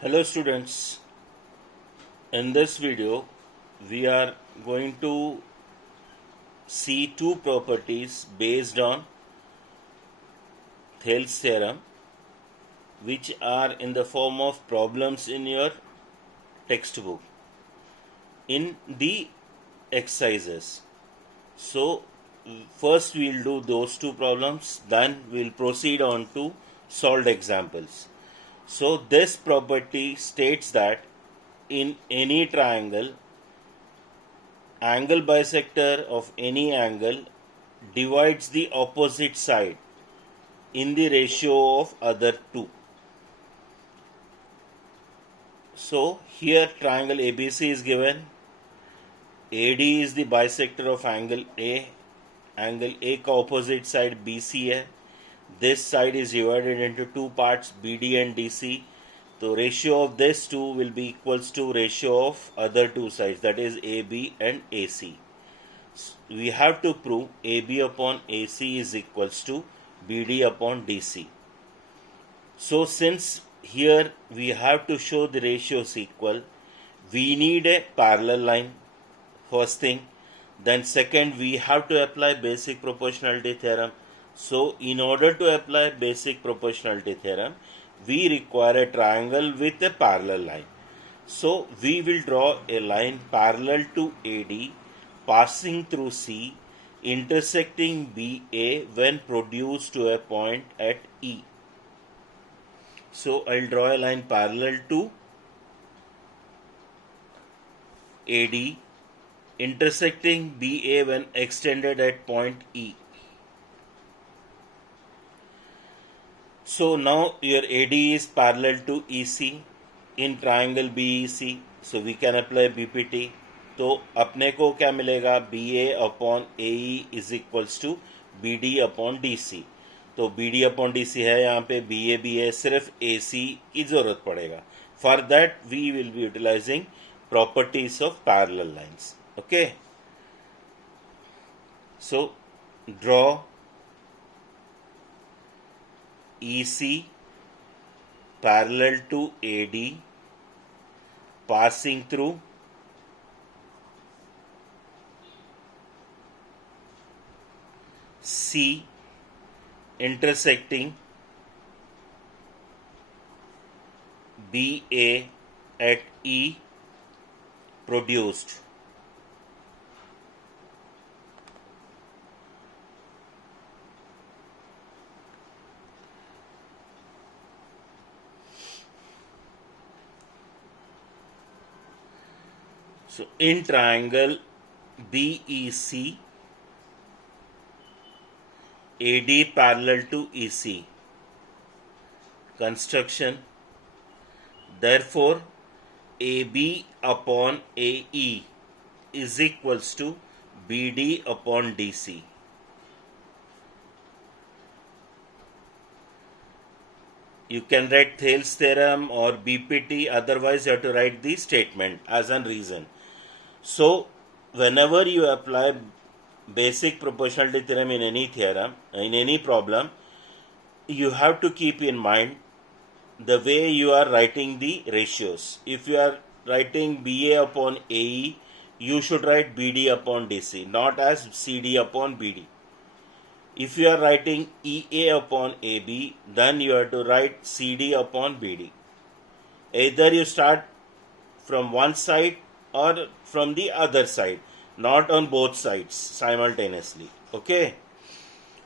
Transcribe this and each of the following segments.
Hello students, in this video we are going to see two properties based on Thales theorem which are in the form of problems in your textbook in the exercises. So first we'll do those two problems, then we'll proceed on to solved examples. So this property states that in any triangle, angle bisector of any angle divides the opposite side in the ratio of other two. So here triangle ABC is given. AD is the bisector of angle A. Angle A का opposite side BC है. This side is divided into two parts, BD and DC. So ratio of this two will be equals to ratio of other two sides, that is AB and AC. We have to prove AB upon AC is equals to BD upon DC. So since here we have to show the ratios equal, we need a parallel line, first thing. Then second, we have to apply basic proportionality theorem. So in order to apply basic proportionality theorem, we require a triangle with a parallel line. So we will draw a line parallel to AD passing through C, intersecting BA when produced to a point at E. So I'll draw a line parallel to AD intersecting BA when extended at point E. So now your AD is parallel to EC in triangle BEC. So we can apply BPT. तो अपने को क्या मिलेगा, BA upon AE is equals to BD upon DC. तो BD upon DC है, यहाँ पे BA भी है, सिर्फ AC की ज़रूरत पड़ेगा. For that we will be utilising properties of parallel lines. Okay, so draw EC parallel to AD passing through C intersecting BA at E produced. So in triangle BEC, AD parallel to EC construction. Therefore, AB upon AE is equals to BD upon DC. You can write Thales theorem or BPT, otherwise you have to write the statement as a reason. So whenever you apply basic proportionality theorem in any theorem, in any problem, you have to keep in mind the way you are writing the ratios. If you are writing BA upon AE, you should write BD upon DC, not as CD upon BD. If you are writing EA upon AB, then you have to write CD upon BD. Either you start from one side or from the other side, not on both sides simultaneously. Okay,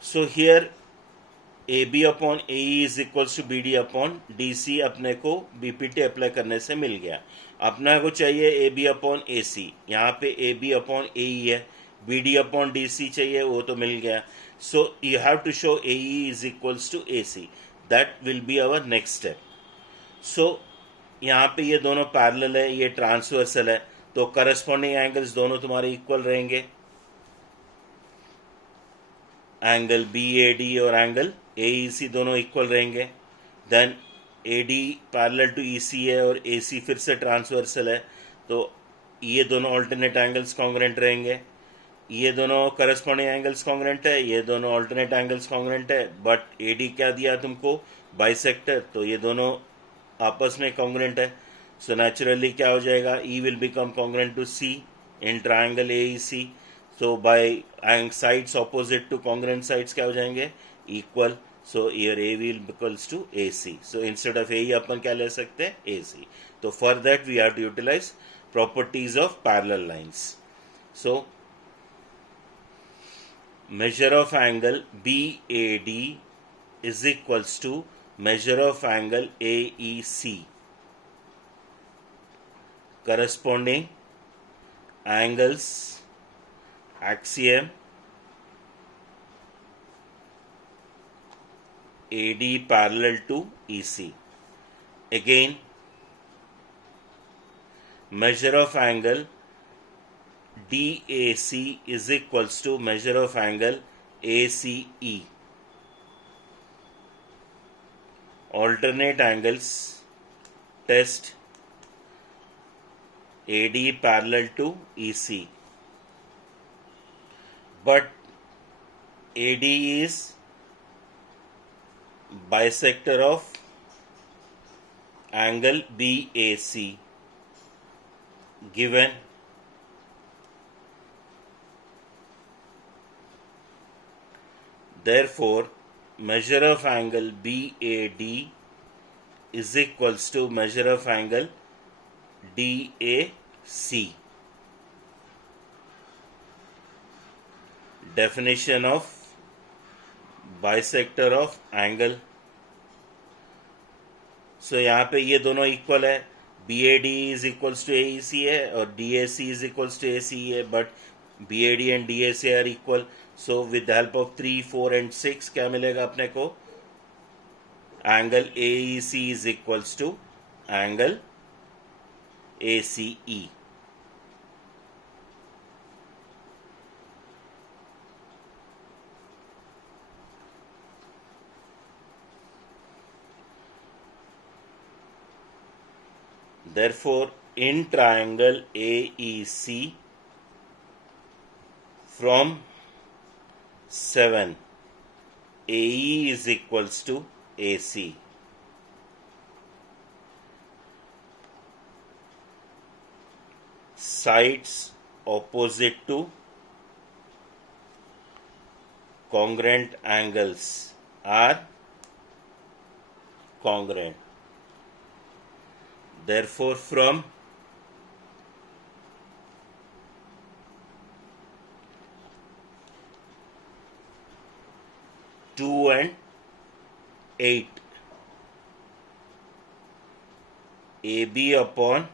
so here AB upon AE is equals to BD upon DC अपने को BPT apply करने से मिल गया. अपने को चाहिए AB upon AC, यहाँ पे AB upon AE है, BD upon DC चाहिए, वो तो मिल गया. So you have to show AE is equals to AC. That will be our next step. So यहाँ पे ये दोनों पैरेलल है, ये ट्रांसवर्सल है, तो करस्पॉन्डिंग एंगल्स दोनों तुम्हारे इक्वल रहेंगे. एंगल BAD और एंगल AEC दोनों इक्वल रहेंगे. Then AD parallel to EC है और AC फिर से ट्रांसवर्सल है, तो ये दोनों ऑल्टरनेट एंगल्स कॉन्ग्रुएंट रहेंगे. ये दोनों करस्पॉन्डिंग एंगल्स कॉन्ग्रुएंट है, ये दोनों ऑल्टरनेट एंगल्स कॉन्ग्रुएंट है. बट AD क्या दिया तुमको, बाइसेक्टर, तो ये दोनों आपस में कॉन्ग्रेंट है, सो नेचुरली क्या हो जाएगा, E will become congruent to C in triangle A E C. So by sides opposite to congruent sides क्या हो जाएंगे, equal. So here A will equals to A C. So instead of A अपन क्या ले सकते हैं, A C. तो for that we have to utilize properties of parallel lines. So measure of angle BAD is equals to measure of angle AEC. Corresponding angles axiom AD parallel to EC. Again, measure of angle DAC is equals to measure of angle ACE. Alternate angles test AD parallel to EC. But AD is bisector of angle BAC given therefore measure of angle BAD is equals to measure of angle DAC. Definition of bisector of angle. So यहाँ पे ये दोनों equal है, BAD is equals to AEC है और DAC is equals to ACE है, but BAD and DAC are equal. So with help of 3, 4 and 6 क्या मिलेगा अपने को, angle AEC is equals to angle ACE. Therefore, in triangle AEC from 7, AE is equals to AC. Sides opposite to congruent angles are congruent. Therefore, from 2 and 8, AB upon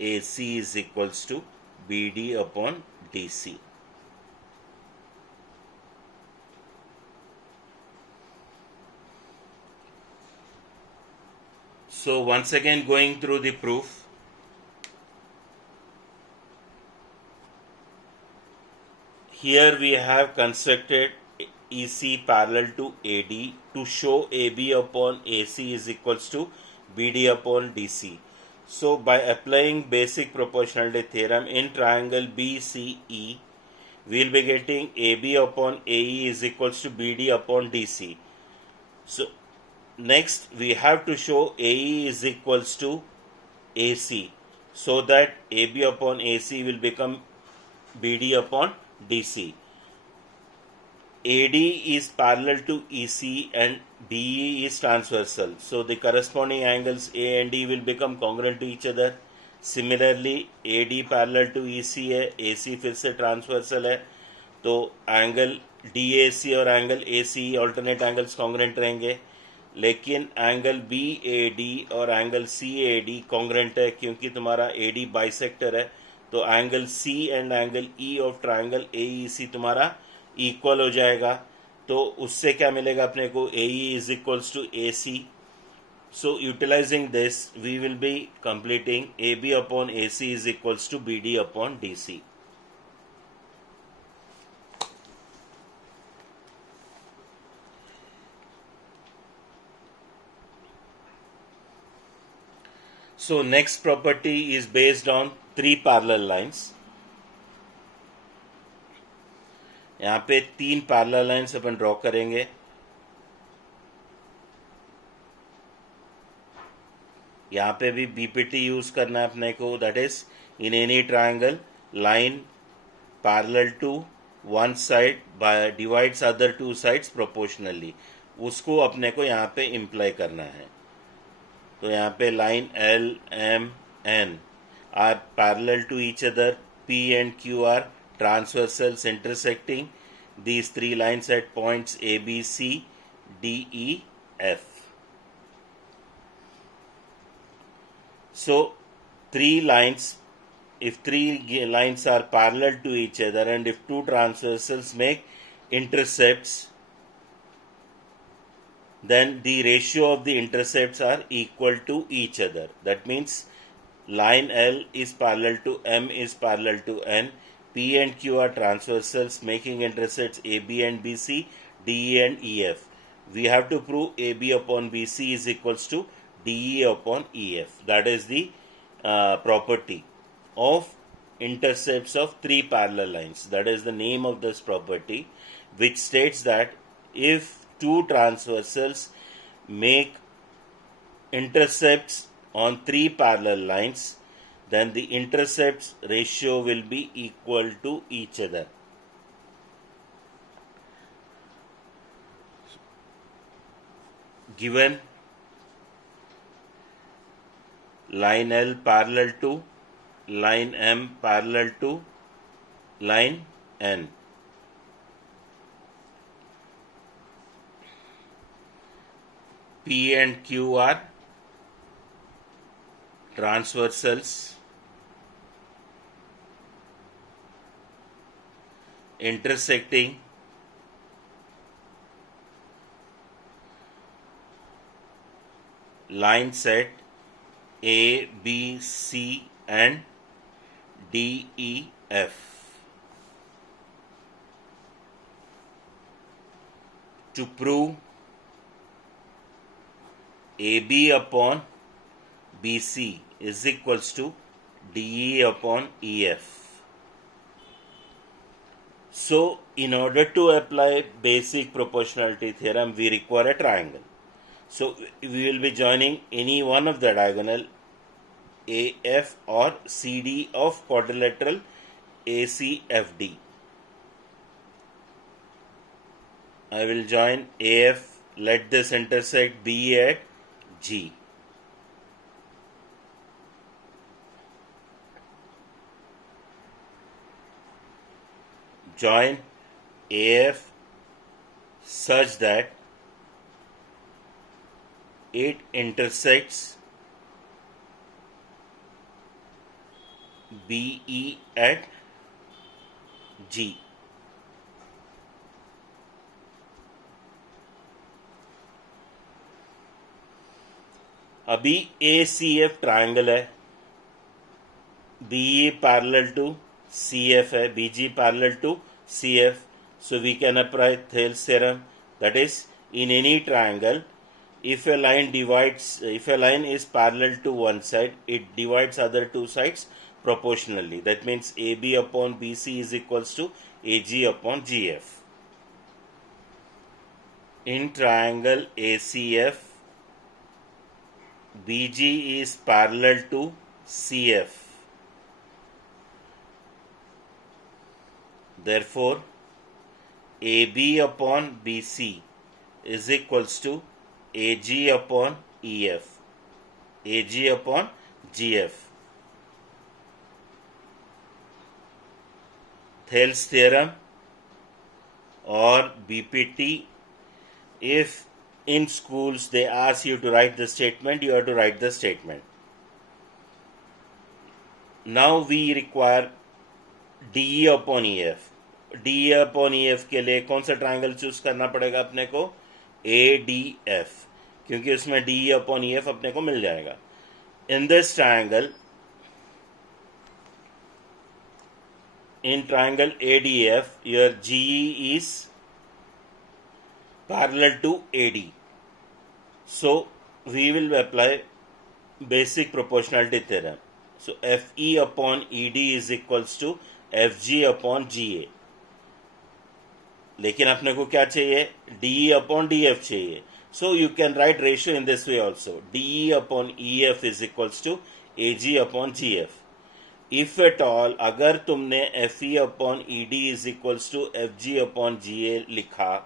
AC is equals to BD upon DC. So once again going through the proof. Here we have constructed EC parallel to AD to show AB upon AC is equals to BD upon DC. So by applying basic proportionality theorem in triangle BCE, we will be getting AB upon AE is equals to BD upon DC. So next we have to show AE is equals to AC, so that AB upon AC will become BD upon DC. AD is parallel to EC and DE is transversal, so the corresponding angles A and D will become congruent to each other. Similarly, AD parallel to EC है, AC फिर से transversal है, तो angle DAC और angle ACE alternate angles congruent रहेंगे. लेकिन angle BAD और angle CAD congruent है, क्योंकि तुम्हारा AD बाइसेक्टर है, तो angle C and angle E of triangle AEC तुम्हारा इक्वल हो जाएगा. तो उससे क्या मिलेगा अपने को, AE is equals to AC. So utilizing this we will be completing AB upon AC is equals to BD upon DC. So next property is based on 3 parallel lines. यहाँ पे 3 parallel lines अपन draw करेंगे. यहाँ पे भी BPT use करना है अपने को, that is in any triangle line parallel to one side by divides other two sides proportionally, उसको अपने को यहाँ पे इम्प्लाई करना है। तो यहाँ पे line L M N are parallel to each other, P and Q are transversals intersecting these three lines at points A B C D E F. So three lines, if three lines are parallel to each other and if two transversals make intercepts, then the ratio of the intercepts are equal to each other. That means line L is parallel to M is parallel to N, P and Q are transversals making intercepts AB and BC, DE and EF. We have to prove AB upon BC is equals to DE upon EF. That is the property of intercepts of three parallel lines. That is the name of this property, which states that if two transversals make intercepts on three parallel lines, then the intercepts ratio will be equal to each other. Given line L parallel to line M parallel to line N. P and Q are transversals intersecting line set A, B, C and D, E, F. To prove AB upon BC is equals to DE upon EF. So, in order to apply basic proportionality theorem, we require a triangle. So, we will be joining any one of the diagonal AF or CD of quadrilateral ACFD. I will join AF, let this intersect B at G. Join AF such that it intersects BE at G. अभी ACF triangle है, BE parallel to CF है, BG parallel to CF. So we can apply Thales theorem, that is in any triangle, if a line is parallel to one side, it divides other two sides proportionally. That means AB upon BC is equals to AG upon GF. In triangle ACF, BG is parallel to CF. Therefore, AB upon BC is equals to AG upon EF, AG upon GF. Thales theorem or BPT, if in schools they ask you to write the statement, you have to write the statement. Now we require DE upon EF. DE upon EF के लिए कौन सा triangle choose करना पड़ेगा अपने को? ADF, क्योंकि उसमें DE upon EF अपने को मिल जाएगा. In this triangle, in triangle ADF, your GE is parallel to AD. So we will apply basic proportionality theorem. So FE upon ED is equals to FG upon GA. लेकिन अपने को क्या चाहिए? DE upon DF चाहिए. So you can write ratio in this way also. DE upon EF is equals to AG upon GF. If at all अगर तुमने FE upon ED is equals to FG upon GA लिखा,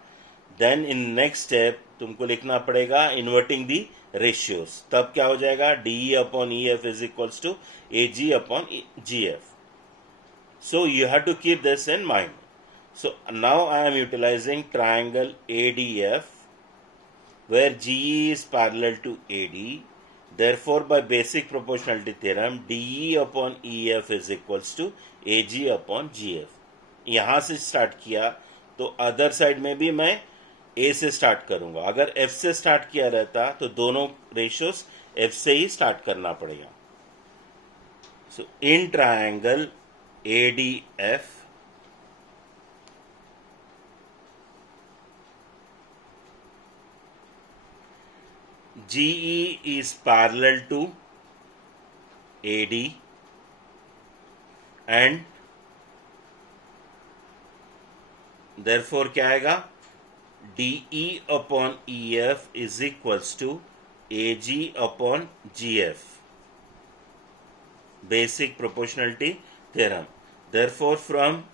then in next step तुमको लिखना पड़ेगा inverting the ratios. तब क्या हो जाएगा? DE upon EF is equals to AG upon GF. So you have to keep this in mind. So now I am utilizing triangle ADF where GE is parallel to AD. Therefore, by basic proportionality theorem, DE upon EF is equals to AG upon GF. यहाँ से start किया तो other side में भी मैं A से start करूंगा. अगर F से स्टार्ट किया रहता तो दोनों रेशियोस F से ही स्टार्ट करना पड़ेगा. So in triangle ADF, GE is parallel to AD and therefore क्या आएगा? DE upon EF is equals to AG upon GF. Basic proportionality theorem. Therefore from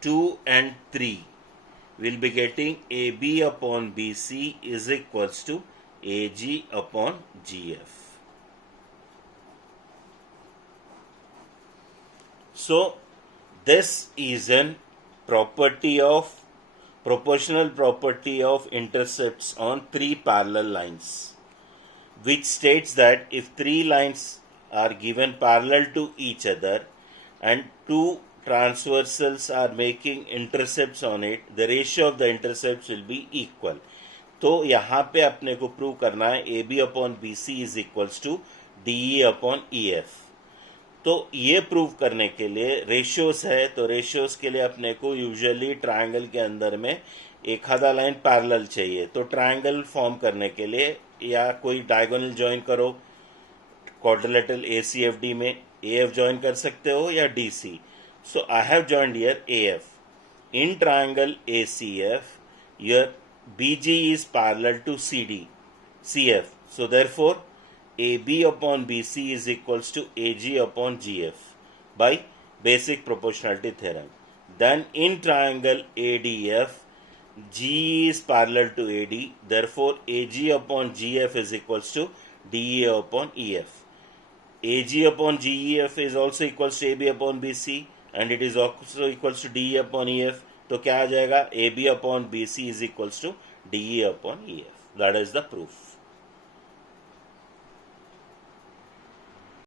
2 and 3 we'll be getting AB upon BC is equals to AG upon GF. So this is an property of proportional property of intercepts on three parallel lines, which states that if three lines are given parallel to each other and two transversals are making intercepts on it, the ratio of the intercepts will be equal. तो यहाँ पे अपने को prove करना है A B upon B C is equals to D E upon E F. तो ये prove करने के लिए रेशियोस है, तो रेशियोस के लिए अपने को यूजुअली ट्रायंगल के अंदर में एक आधा लाइन पैरेलल चाहिए. तो ट्रायंगल फॉर्म करने के लिए या कोई डायगोनल ज्वाइन करो, quadrilateral A C F D में ए एफ ज्वाइन कर सकते हो या D C. So I have joined here A F. In triangle A C F your BG is parallel to CD, CF. So therefore, AB upon BC is equals to AG upon GF by basic proportionality theorem. Then in triangle ADF, GE is parallel to AD. Therefore, AG upon GF is equals to DE upon EF. AG upon GEF is also equals to AB upon BC and it is also equals to DE upon EF. तो क्या आ जाएगा? AB upon BC is equals to DE upon EF. That is the proof.